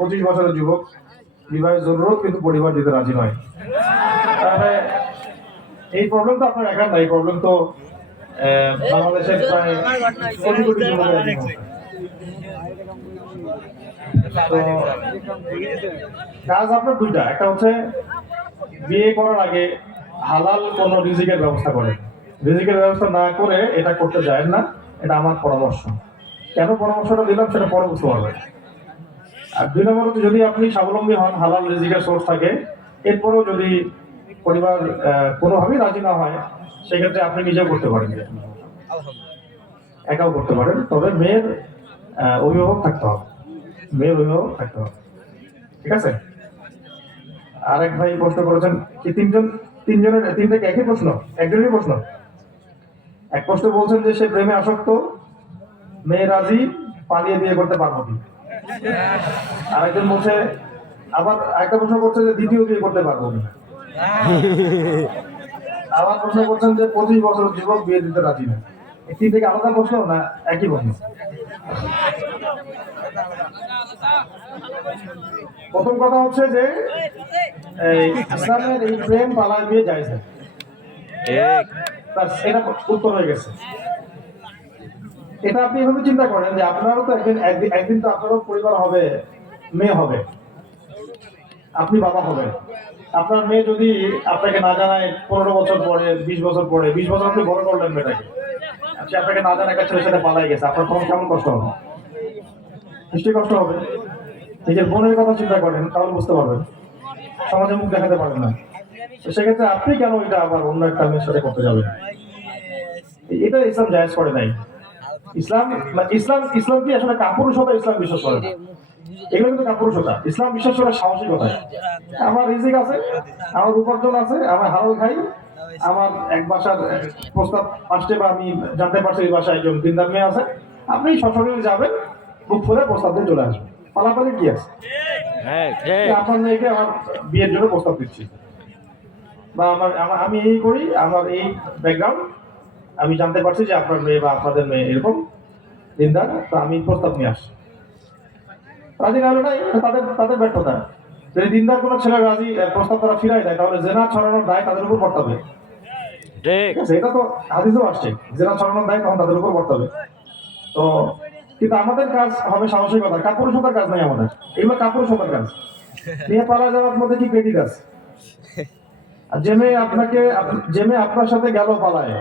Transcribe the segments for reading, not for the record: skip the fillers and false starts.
25 বছরের যুবক বিবাহের জরুরত কিন্তু পরিবার দিতে রাজি নয়। তাহলে এই প্রবলেম তো আপনার একার না, এই প্রবলেম তো বাংলাদেশের প্রায় কোটি কোটি যুবকের একই সমস্যা। তো কাজ আপনার দুইটা, একটা হচ্ছে বিয়ে করার আগে হালাল কোন রিজিকের ব্যবস্থা করেন। রিজিকের ব্যবস্থা না করে এটা করতে যায় না, এটা আমার পরামর্শ। কেন পরামর্শটা দিলাম সেটা পরে বুঝতে পারবেন। আর 2 নম্বর, যদি আপনি স্বাবলম্বী হন, হালাল রিজিকের সোর্স থাকে, এরপরেও যদি পরিবার কোনোভাবেই রাজি না হয়, সেক্ষেত্রে আপনি নিজেও করতে পারেন, একাও করতে পারেন। তবে মেয়ের অভিভাবক থাকতে হবে, মেয়ের অভিভাবক থাকতে হবে, ঠিক আছে? আরেক ভাই প্রশ্ন করেছেন কি তিনজনের তিনটাকে একই প্রশ্ন, একজনই প্রশ্ন। এক প্রশ্ন বলছেন যে সে প্রেমে আসক্ত, মেয়ে রাজি, পালিয়ে বিয়ে করতে পারবো কি? আরেকজন বলছে, আবার একটা প্রশ্ন করছে যে দ্বিতীয় বিয়ে করতে পারবো কিনা। আবার প্রশ্ন করছেন যে 25 বছরের যুবক বিয়ে দিতে রাজি না। একটি থেকে আলাদা প্রশ্ন না একই প্রশ্ন? প্রথম কথা হচ্ছে যে ইসলামের এই প্রেম পালায় বিয়ে যায়, এটা উত্তর হয়ে গেছে। এটা আপনি এভাবে চিন্তা করেন যে আপনারও তো একদিন তো আপনারও পরিবার হবে, মেয়ে হবে, আপনি বাবা হবেন। আপনার মেয়ে যদি আপনাকে না জানায় 15 বছর পরে, 20 বছর পরে, 20 বছর আপনি বড় করলেন মেয়েটাকে, সে আপনাকে না জানা একটা ছেলের সাথে পালাই গেছে, আপনার তখন কেমন কষ্ট হবে? নিশ্চয়ই কষ্ট হবে। নিজের বোনের কথা চিন্তা করেন, তাহলে বুঝতে পারবেন। সমাজে মুখ দেখাতে পারেন না, সেক্ষেত্রে আপনি কেন এটা আবার অন্য একটা মেয়ের সাথে করতে যাবেন? এটা ইসলাম জায়েজ করে নাই। ইসলাম ইসলাম ইসলাম কি আসলে কাপুরুষতা ইসলাম বিশ্বাস করে না। এগুলো কিন্তু কাপুরুষতা। ইসলাম বিশ্বাস করে সাহসিকতা। আমার রিজিক আছে, আমার উপার্জন আছে, আমার হালাল খাই, আমার এক বাসার প্রস্তাব আসছে বা আমি জানতে পারছি এই বাসায় একজন দিনদার মেয়ে আছে, আপনি সশরীরে যাবেন, বুক ফুলে প্রস্তাব দিয়ে চলে আসবেন। পালাপালি কি আছে? আপনার মেয়েকে আমার বিয়ের জন্য প্রস্তাব দিচ্ছি, বা আমি এই করি, আমার এই ব্যাকগ্রাউন্ড, আমি জানতে পারছি যে আপনার মেয়ে বা আপনাদের মেয়ে এরকম দিনদার, তো আমি প্রস্তাব নিয়ে আসছি। রাজি না হলে নাই, তাদের তাদের ব্যর্থতা। যদি দিনদার কোনো ছেলে রাজি প্রস্তাব তারা ফিরাই দেয়, তাহলে জেনা ছড়ানোর দায় তাদের উপর পড়তে হবে, ঠিক আছে? এটা তো হাদিসেও আসছে, জেনা ছড়ানোর দায় তখন তাদের উপর পড়তে হবে। তো কিন্তু আমাদের কাজ হবে সাহসিকতা, কাপুরুষতার কাজ নাই আমাদের, এগুলো কাপুরুষতার কাজ। নিয়ে পালা যাওয়ার মধ্যে কি ক্রেডিট আছে? আর যে মেয়ে আপনার সাথে গেল পালায়,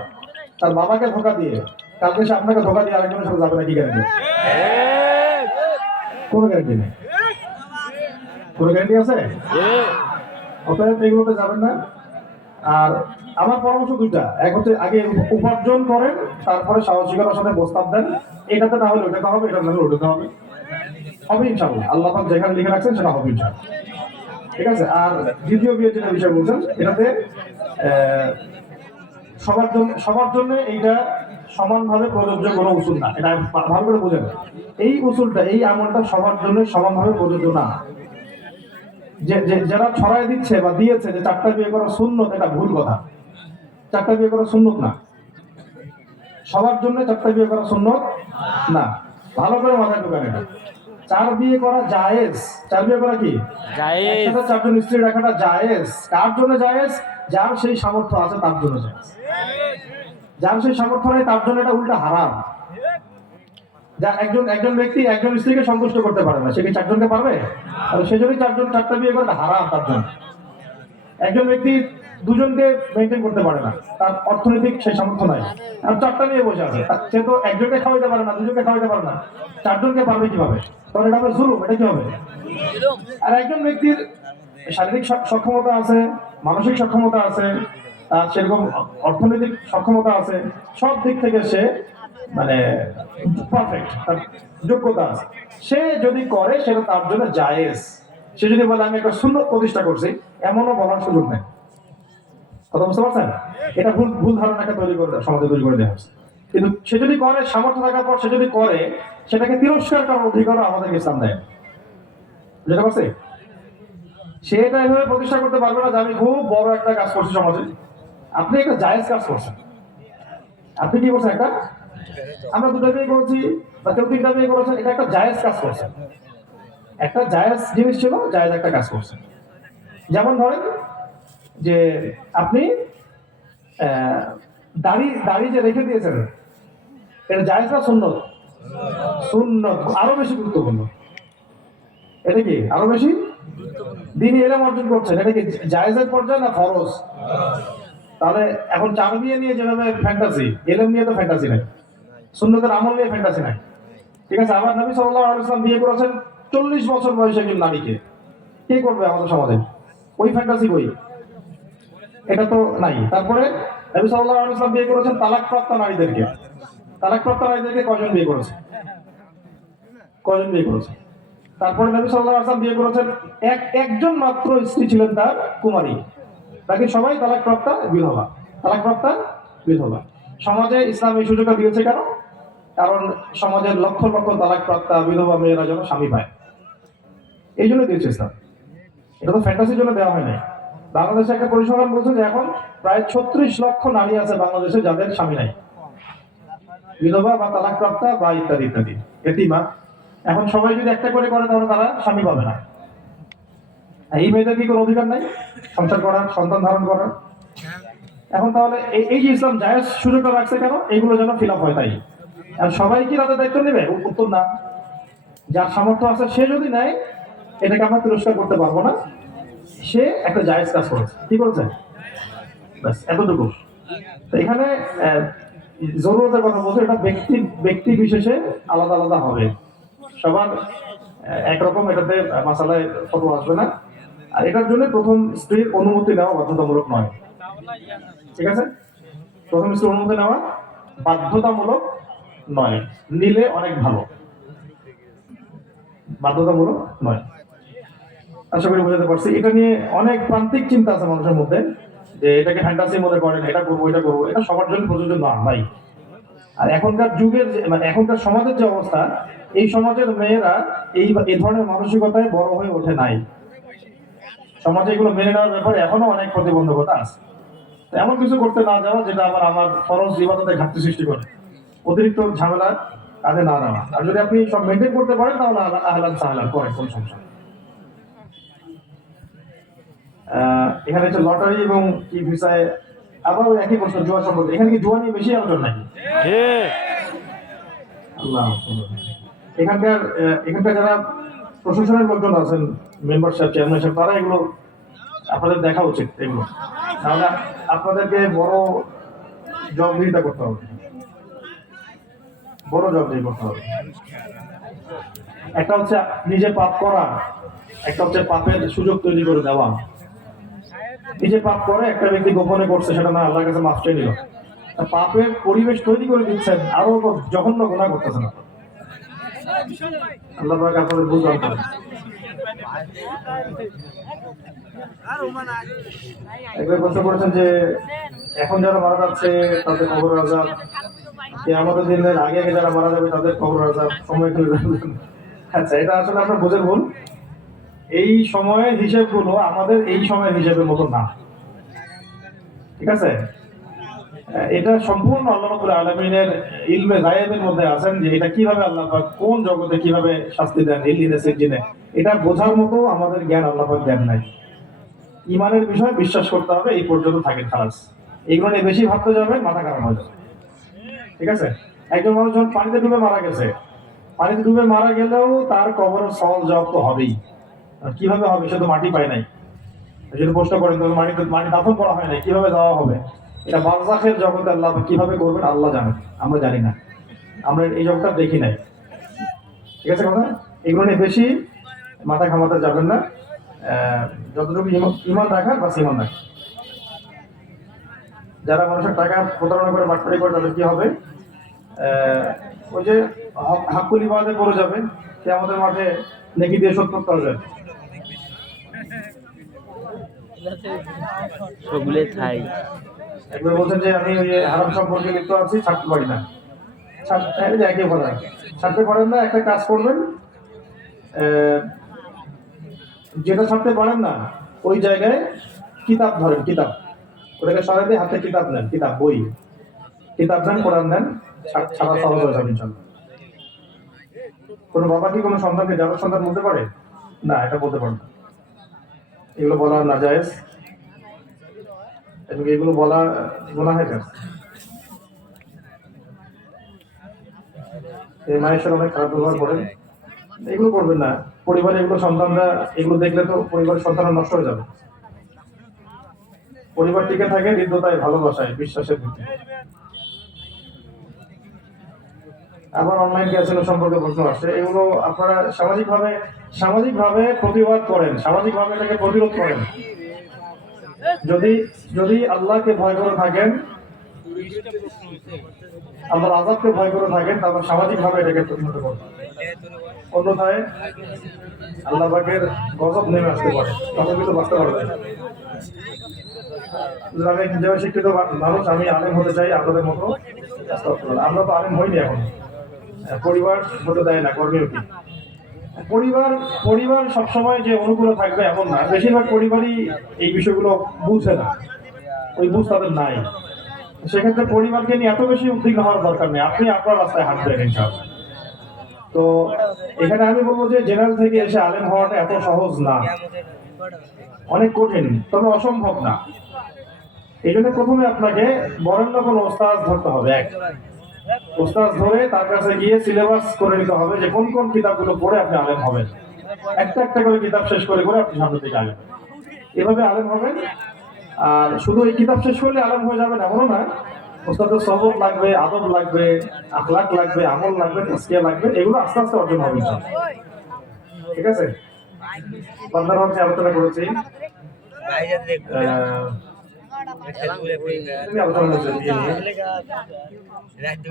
তার বাবাকে ধোকা দিয়ে, কালকে সে আপনাকে ধোকা দিয়ে আরেকজনের সাথে যাবে না, কি গ্যারান্টি? কোনো গ্যারান্টি নেই। কোনো গ্যারান্টি আছে? অতএব এগুলোতে যাবেন না। আর আমার পরামর্শ দুইটা, এক হচ্ছে আগে উপার্জন করেন, তারপরে সাহসিকতার সাথে প্রস্তাব দেন। এটাতে না হলে ওটাতে হবে, এটা না হলে ওটাতে হবে, হবে ইনশাআল্লাহ। আল্লাহ পাক যেখানে লিখে রাখছেন সেটা হবে ইনশাআল্লাহ, ঠিক আছে? আর দ্বিতীয় বিয়ের যেটা বিষয় বলছেন, এটাতে সবার জন্য এইটা সমানভাবে প্রযোজ্য কোনো উসুল না, এটা ভালো করে বোঝেন। এই উসুলটা, এই আমলটা সবার জন্য সমানভাবে প্রযোজ্য না। যারা ছড়াই দিচ্ছে বা দিয়েছে যে 4টা বিয়ে করা সুন্নত, এটা ভুল কথা। 4টা বিয়ে করা সুন্নত না, সবার জন্য 4টা বিয়ে করা সুন্নত না। ভালো করে মাথায় ঢোকান এটা। 4 বিয়ে করা জায়েজ। 4 বিয়ে করা কি জায়েজ? 4জন স্ত্রী রাখাটা জায়েজ। কার জন্য জায়েজ? যার সেই সামর্থ্য আছে তার জন্য জায়েজ। যার সেই সামর্থ্য নেই তার জন্য এটা উল্টা হারাম। যা একজন ব্যক্তি একজন স্ত্রীকে সন্তুষ্ট করতে পারে না, সে কি 4জনকে পারবে? আর সেজন্যই 4টা বিয়ে করে হারাম তার জন্য। একজন ব্যক্তি 2জনকে মেনটেন করতে পারে না, তার অর্থনৈতিক সেই সামর্থ্য নাই, আর 4টা নিয়ে বসে আছে, সে তো একজনকে খাওয়াইতে পারে না, 2জনকে খাওয়াইতে পারে না, 4জনকে পারবে কিভাবে? তখন এটা হবে জুলুম। এটা কি হবে? আর একজন ব্যক্তির শারীরিক সক্ষমতা আছে, মানসিক সক্ষমতা আছে, তার সেরকম অর্থনৈতিক সক্ষমতা আছে, সব দিক থেকে সে মানে পারফেক্ট, তার যোগ্যতা আছে, সে যদি করে সেটা তার জন্য জায়েজ। সে যদি বলে আমি একটা সুন্নত প্রতিষ্ঠা করছি, এমনও বলার সুযোগ নেই। কথা বুঝতে পারছেন? এটা ভুল ধারণা একটা সমাজে তৈরি করে দেওয়া হচ্ছে। কিন্তু সে যদি করে, সামর্থ্য থাকার পর সে যদি করে, সেটাকে তিরস্কার করার অধিকারও আমাদেরকে ইসলাম দেয়। বুঝতে পারছি? সে এটা এভাবে প্রতিষ্ঠা করতে পারবে না যে আমি খুব বড় একটা কাজ করছি সমাজে। আপনি একটা জায়েজ কাজ করছেন। আপনি কি করছেন? একটা, আমরা 2টা বিয়ে করেছি বা কেউ 3টা বিয়ে করেছেন, এটা একটা জায়েজ কাজ করছেন। একটা জায়েজ জিনিস ছিল, জায়েজ একটা কাজ করছে। যেমন ধরেন যে আপনি দাড়ি দাড়ি যে রেখে দিয়েছেন, এটা জায়েজ না সুন্নত? সুন্নত আরো বেশি গুরুত্বপূর্ণ। এটা কি আরো বেশি? দিনই এলেম অর্জন করছেন, এটা কি জায়েজের পর্যায়ে না ফরজ? তাহলে এখন চারবিয়া নিয়ে যেভাবে ফ্যান্টাসি, এলেম নিয়ে তো ফ্যান্টাসি নাই, সুন্নতের আমল নিয়ে ফ্যান্টাসি নাই। ঠিক আছে, আবার নবী সাল্লাল্লাহু আলাইহি ওয়াসাল্লাম বিয়ে করেছেন 40 বছর বয়সে একজন নারীকে। কে করবে আমাদের সমাজে? ওই ফ্যান্টাসি কই? এটা তো নাই। তারপরে নবী সাল্লাল্লাহু আলাইহি ওয়াসাল্লাম বিয়ে করেছেন তালাকপ্রাপ্ত নারীদেরকে। তালাকপ্রাপ্ত নারীদেরকে কয়জন বিয়ে করেছে? কয়জন বিয়ে করেছে? তারপরে নবী সাল্লাল্লাহু আলাইহি ওয়াসাল্লাম বিয়ে করেছেন একজন মাত্র স্ত্রী ছিলেন তার, কুমারী। বাকি সবাই তালাকপ্রাপ্তা বিধবা। তালাকপ্রাপ্তা বিধবা। সমাজে ইসলাম এই সুযোগটা দিয়েছে কেন? কারণ সমাজের লক্ষ লক্ষ তালাকপ্রাপ্তা বিধবা মেয়েরা যেন স্বামী পায়, এই জন্য দিয়েছে ইসলাম। এটা তো ফ্যান্টাসির জন্য দেওয়া হয় নাই। বাংলাদেশে একটা পরিসংখ্যান বলছে যে এখন প্রায় 36 লক্ষ নারী আছে বাংলাদেশে যাদের স্বামী নাই, বিধবা বা তালাকপ্রাপ্তা বা ইত্যাদি ইত্যাদি, এতিমা। এখন সবাই যদি একটা করে করে তাহলে তারা স্বামী পাবে না। এই মেয়েদের কি কোনো অধিকার নাই সংসার করার, সন্তান ধারণ করার? এখন তাহলে এই যে ইসলাম জায়েজ সুযোগটা রাখছে কেন? এইগুলো যেন ফিল আপ হয়। তাই আর সবাই কি তাদের দায়িত্ব নেবে? উত্তর না। যার সামর্থ্য আছে সে যদি নেয়, এটাকে আমরা তিরস্কার করতে পারবো না। সে একটা জায়েজ কাজ করেছে। কি করেছে? ব্যাস এতটুকু। তো এখানে জরুরতের কথা বলছে, এটা ব্যক্তি ব্যক্তি বিশেষে আলাদা আলাদা হবে। সবার একরকম এটাতে মাসালায় ফতোয়া আসবে না। আর এটার জন্য প্রথম স্ত্রীর অনুমতি নেওয়া বাধ্যতামূলক নয়। ঠিক আছে, প্রথম স্ত্রীর অনুমতি নেওয়া বাধ্যতামূলক নয়, নিলে অনেক ভালো, বাধ্যতামূলক নয়। আশা করি বোঝাতে পারছি। এটা নিয়ে অনেক প্রান্তিক চিন্তা আছে মানুষের মধ্যে, যে এটাকে ফ্যান্টাসি মনে করেন, এটা করবো এটা করবো। এটা সবার জন্য প্রযোজ্য না ভাই। আর এখনকার যুগের মানে এখনকার সমাজের যে অবস্থা, এই সমাজের মেয়েরা এই ধরনের মানসিকতায় বড় হয়ে ওঠে নাই। সমাজে এগুলো মেনে নেওয়ার ব্যাপারে এখনো অনেক প্রতিবন্ধকতা আছে। এমন কিছু করতে না যাওয়া যেটা আবার আমার ফরজ ইবাদতে ঘাটতি সৃষ্টি করে, অতিরিক্ত ঝামেলা কাজে না নেওয়া। আর যদি আপনি সব মেনটেন করতে পারেন তাহলে আহলান সাহলান, করেন, কোনো সমস্যা নেই। এখানে হচ্ছে লটারি এবং কি ভিসায় আবার একই প্রশ্ন, জুয়া সম্পর্কে। এখানে কি জুয়া নিয়ে বেশি আলোচনা নাকি? আল্লাহ, এখানকার যারা প্রশাসনের লোকজন আছেন, মেম্বারশিপ, চেয়ারম্যানশিপ, তারা এগুলো আপনাদের দেখা উচিত। এগুলো তাহলে আপনাদেরকে বড় জবাবদিহিতা করতে হবে, বড় জবাবদিহি করতে হবে। একটা হচ্ছে নিজে পাপ করা, একটা হচ্ছে পাপের সুযোগ তৈরি করে দেওয়া। নিজে পাপ করে একটা ব্যক্তি গোপনে করছে, সেটা না আল্লাহর কাছে মাফ চেয়ে নিল, পাপের পরিবেশ তৈরি করে দিচ্ছেন, আরো জঘন্য গুনাহ করতেছেন। আল্লাহ পাক আপনাদের বুঝান করেন। একবার প্রশ্ন করেছেন যে এখন যারা মারা যাচ্ছে তাদের কবর আযাব, কিয়ামতের দিনের আগে যারা মারা যাবে তাদের কবর আযাব সময় চলে যাবে। আচ্ছা, এটা আসলে আপনার বোঝের ভুল। এই সময়ের হিসেবগুলো আমাদের এই সময়ের হিসেবের মতো না। ঠিক আছে, এটা সম্পূর্ণ আল্লাহ রাব্বুল আলামিনের ইলমে গায়েবের মধ্যে আছেন, যে এটা কিভাবে আল্লাহ পাক কোন জগতে কিভাবে শাস্তি দেন ইলিনে সিজিনে, এটা বোঝার মতো আমাদের জ্ঞান আল্লাহ পাক দেন নাই। ইমানের বিষয় বিশ্বাস করতে হবে, এই পর্যন্ত থাকে খালাস। এইগুলো নিয়ে বেশি ভাবতে যাবে, মাথা খারাপ হয়ে যাবে। ঠিক আছে, একজন মানুষ যখন পানিতে ডুবে মারা গেছে, পানিতে ডুবে মারা গেলেও তার কবরের সওয়াল জবাব তো হবেই। কিভাবে হবে? সে তো মাটি পায় নাই। যদি প্রশ্ন করেন তো মাটি দাফন করা হয় নাই, কিভাবে দেওয়া হবে? এটা বারজাখের জগতে আল্লাহ কিভাবে করবেন আল্লাহ জানেন, আমরা জানি না, আমরা এই জগৎটা দেখি নাই। ঠিক আছে কথা, এগুলো নিয়ে বেশি মাথা ঘামাতে যাবেন না। যতটুকু ইমান রাখার বা ইমান রাখা। যারা মানুষের টাকা প্রতারণা করে বাটপাড়ি করে তাদের কি হবে? ওই যে হাক্কুল ইবাদে পড়ে যাবে, সে আমাদের মাঠে নেকি দিয়ে শোধ করতে হবে। একবার বলছেন যে আমি ওই হারাম সম্পর্কে লিপ্ত আছি, ছাড়তে পারি না। একই কথা, ছাড়তে পারেন না। একটা কাজ করবেন, যেটা ছাড়তে পারেন না ওই জায়গায় কিতাব ধরেন, কিতাব ওটাকে সরাই দিয়ে হাতে কিতাব নেন, কিতাব বই কিতাব নেন, কোরআন নেন, ছাড়া সহজ হয়ে যাবে ইনশাল্লাহ। কোনো বাবা কি কোনো সন্তানকে যাদের সন্তান বলতে পারে? না, এটা বলতে পারবো না। এগুলো বলা নাজায়েজ এবং এগুলো বলা গুনাহের কাজ। এই মায়ের সাথে অনেক খারাপ ব্যবহার করেন, এগুলো করবেন না। পরিবারে এগুলো সন্তানরা এগুলো দেখলে তো পরিবারের সন্তানরা নষ্ট হয়ে যাবে। পরিবার টিকে থাকে হৃদ্যতায়, ভালোবাসায়, বিশ্বাসের ভিত্তিতে। আবার অনলাইন ক্যাসিনো সম্পর্কে প্রশ্ন আসছে, এগুলো আপনারা সামাজিকভাবে প্রতিবাদ করেন, সামাজিকভাবে এটাকে প্রতিরোধ করেন। যদি যদি আল্লাহকে ভয় করে থাকেন, আল্লাহর আযাবকে ভয় করে থাকেন, তারপর সামাজিকভাবে এটাকে প্রতিহত করবেন। অন্যথায় আল্লাহ পাকের গজব নেমে আসতে পারে, তখন কিন্তু বাঁচতে পারবে না। আমি একজন শিক্ষিত মানুষ, আমি আলেম হতে চাই আপনাদের মতো। আমরা তো আলেম হইনি এখন, পরিবার হতে দেয় না, কর্মীও কি পরিবার সবসময় যে অনুকূলে থাকবে এমন না। বেশিরভাগ পরিবারই এই বিষয়গুলো বুঝে না, ওই বুঝ তাদের নাই। সেক্ষেত্রে পরিবারকে নিয়ে এত বেশি উদ্বিগ্ন হওয়ার দরকার নেই, আপনি আপনার রাস্তায় হাঁটবেন ইনশাআল্লাহ। তো এখানে আমি বলবো যে জেনারেল থেকে এসে আলেম হওয়াটা এত সহজ না, অনেক কঠিন, তবে অসম্ভব না। এই জন্য প্রথমে আপনাকে বরেণ্য কোনো ওস্তাদ ধরতে হবে। ওস্তাদ ধরে তার কাছে গিয়ে সিলেবাস করে নিতে হবে যে কোন কোন কিতাবগুলো পড়ে আপনি আলেম হবেন। একটা একটা করে কিতাব শেষ করে আপনি সামনের দিকে আলেম, এভাবে আলেম হবেন। আর শুধু এই কিতাব শেষ করলে আলেম হয়ে যাবেন এমনও না। ওস্তাদের সবক লাগবে, আদব লাগবে, আখলাক লাগবে, আমল লাগবে, তাসকিয়া লাগবে। এগুলো আস্তে আস্তে অর্জন হবে ইনশাআল্লাহ। ঠিক আছে, বান্দার হচ্ছে আলোচনা করেছি।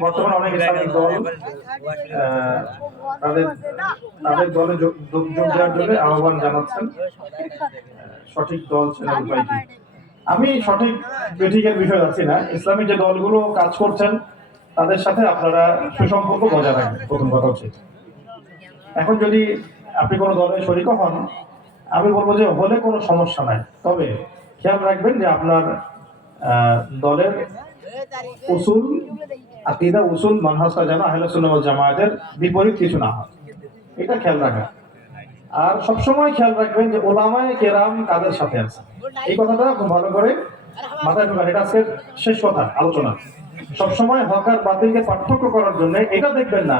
বর্তমানে অনেক ইসলামিক দল তাদের দলে যোগ দেওয়ার জন্য আহ্বান জানাচ্ছেন। সঠিক দল চেনার উপায় কি? আমি সঠিক বেঠিকের বিষয় যাচ্ছি না। ইসলামিক যে দলগুলো কাজ করছেন তাদের সাথে আপনারা সুসম্পর্ক বজায় রাখবেন, প্রথম কথা হচ্ছে। এখন যদি আপনি কোনো দলে শরীক হন, আমি বলবো যে হলে কোনো সমস্যা নাই, তবে খেয়াল রাখবেন যে আপনার দলের উসুল, আকীদা, উসুল, মানহাজটা যেন আহলে সুন্নাহ ওয়াল জামায়াতের বিপরীত কিছু না হয়, এটা খেয়াল রাখা। আর সবসময় খেয়াল রাখবেন যে উলামায়ে কেরাম কাদের সাথে আছে, এই কথাটা খুব ভালো করে মাথায় ঢোকান। এটা আজকের শেষ কথা আলোচনা। সবসময় হক আর বাতিলকে পার্থক্য করার জন্য এটা দেখবেন না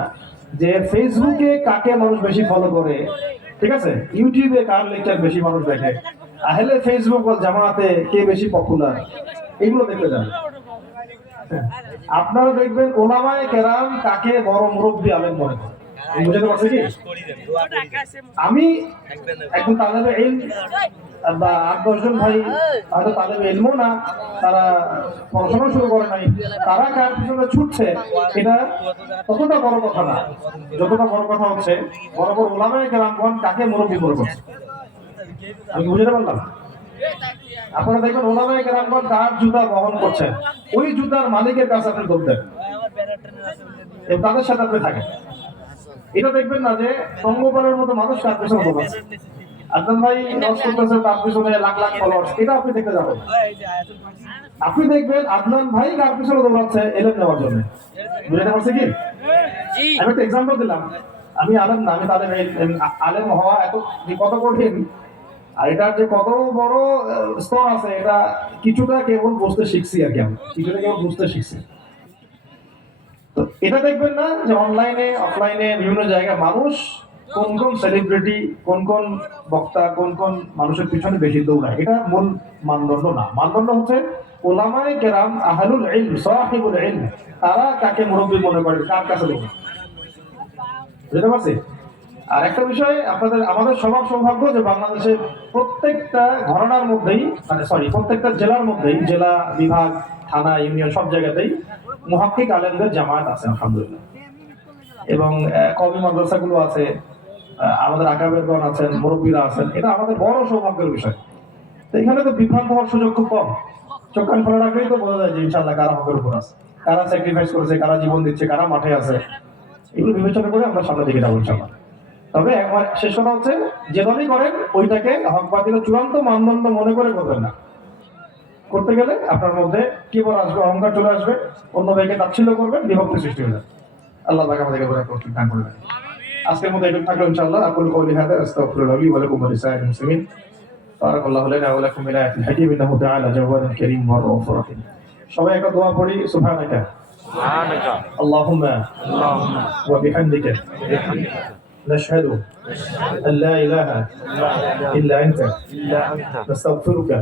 যে ফেসবুকে কাকে মানুষ বেশি ফলো করে, ঠিক আছে, ইউটিউবে কার লেকচার বেশি মানুষ দেখে, আহলে ফেসবুক ওয়াল জামাতে কে বেশি পপুলার, এগুলো দেখতে যাবেন। আপনারা দেখবেন ওলামায়ে কেরাম কাকে বড় মুরব্বী আলেম মনে করে। বুঝতে পারছি কি? আমি এখন তালেবে ইলম বা ৮-১০ জন ভাই হয়তো তালেবে ইলমও না, তারা পড়াশোনা শুরু করে নাই, তারা কার পিছনে ছুটছে, এটা ততটা বড় কথা না। যতটা বড় কথা হচ্ছে বড় বড় ওলামায়ে কেরামগণ কাকে মুরব্বী মনে করছে। আমি বুঝতে পারলাম? আপনারা দেখবেন ওলামায়ে কেরামগণ তার জুতা বহন করছেন, ওই জুতার মালিকের কাছে আপনি দৌড় দেন এবং তাদের সাথে আপনি থাকেন। এটা দেখবেন না যে সঙ্গপালের মতো মানুষ তার পেছনে দৌড়াচ্ছে। আদনান ভাই লস করতেছে, তার পেছনে লাখ লাখ ফলোয়ার্স, এটা আপনি দেখতে যাবেন। আপনি দেখবেন আদনান ভাই কার পেছনে দৌড়াচ্ছে এলেম নেওয়ার জন্য। বুঝতে পারছি কি? আমি একটা এক্সাম্পল দিলাম। আমি আলেম না, আমি তালেব আলেম হওয়া কত কঠিন, আর এটার যে কত বড় স্তর আছে, এটা কিছুটা কেবল বুঝতে শিখছি আর কি। আমি কিছুটা কেবল বুঝতে শিখছি। তো এটা দেখবেন না যে অনলাইনে অফলাইনে বিভিন্ন জায়গায় মানুষ কোন কোন সেলিব্রিটি, কোন কোন বক্তা, কোন কোন মানুষের পিছনে বেশি দৌড়ায়, এটা মূল মানদণ্ড না। মানদণ্ড হচ্ছে উলামায়ে কেরাম, আহলুল ইলম, সাহিবুল ইলম, তারা কাকে মুরব্বী মনে করে, কার কাছে দৌড়ায়। বুঝতে পারছি? আর একটা বিষয়, আমাদের সবার সৌভাগ্য যে বাংলাদেশের প্রত্যেকটা ঘরানার মধ্যেই, প্রত্যেকটা জেলার মধ্যেই, জেলা, বিভাগ, থানা, ইউনিয়ন, সব জায়গাতেই মুহাক্কিক আলেমদের জামায়াত আছে আলহামদুলিল্লাহ। এবং কওমি মাদ্রাসাগুলো আছে, আমাদের আকাবেরগণ আছেন, মুরব্বীরা আছেন, এটা আমাদের বড় সৌভাগ্যের বিষয়। তো এখানে তো বিভ্রান্ত হওয়ার সুযোগ খুব কম। চোখ কান খোলা রাখলেই তো বোঝা যায় যে ইনশাআল্লাহ কারা হকের উপর আছে, কারা স্যাক্রিফাইস করেছে, কারা জীবন দিচ্ছে, কারা মাঠে আছে। এগুলো বিবেচনা করে আমরা সামনের দিকে যাবো ইনশাআল্লাহ। তবে একবার শেষ কথা হচ্ছে, যে দলই করেন ওইটাকে হক বাতিলের চূড়ান্ত মানদণ্ড মনে করে করবেন না। করতে গেলে আপনার মধ্যে কিবর আসবে, অহংকার চলে আসবে, অন্য ভাইকে তাচ্ছিল্য করবেন, বিভক্তি সৃষ্টি হয়ে যাবে। আল্লাহ তাআলা আমাদেরকে বলে প্রস্তুত দান করবেন। আজকের মতো এটা থাকলো ইনশাআল্লাহ। আকুলু কওলি হাযা আস্তাগফিরুল্লাহ লি ওয়া লাকুম ওয়া লিসাইরিল মুসলিমিন। বারাকাল্লাহু লানা ওয়া লাকুম বিল আয়াতিল হাকীম ইন্নাহু তাআলা জাওয়াদুন কারীম ওয়া রাউফুর রহিম। সবাই একটা দোয়া পড়ি, সুবহানাকা আল্লাহুম্মা ওয়া বিহামদিকা নাশহাদু আন লা ইলাহা ইল্লা আনতা নাস্তাগফিরুকা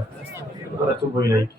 ওয়া নাতুবু ইলাইক।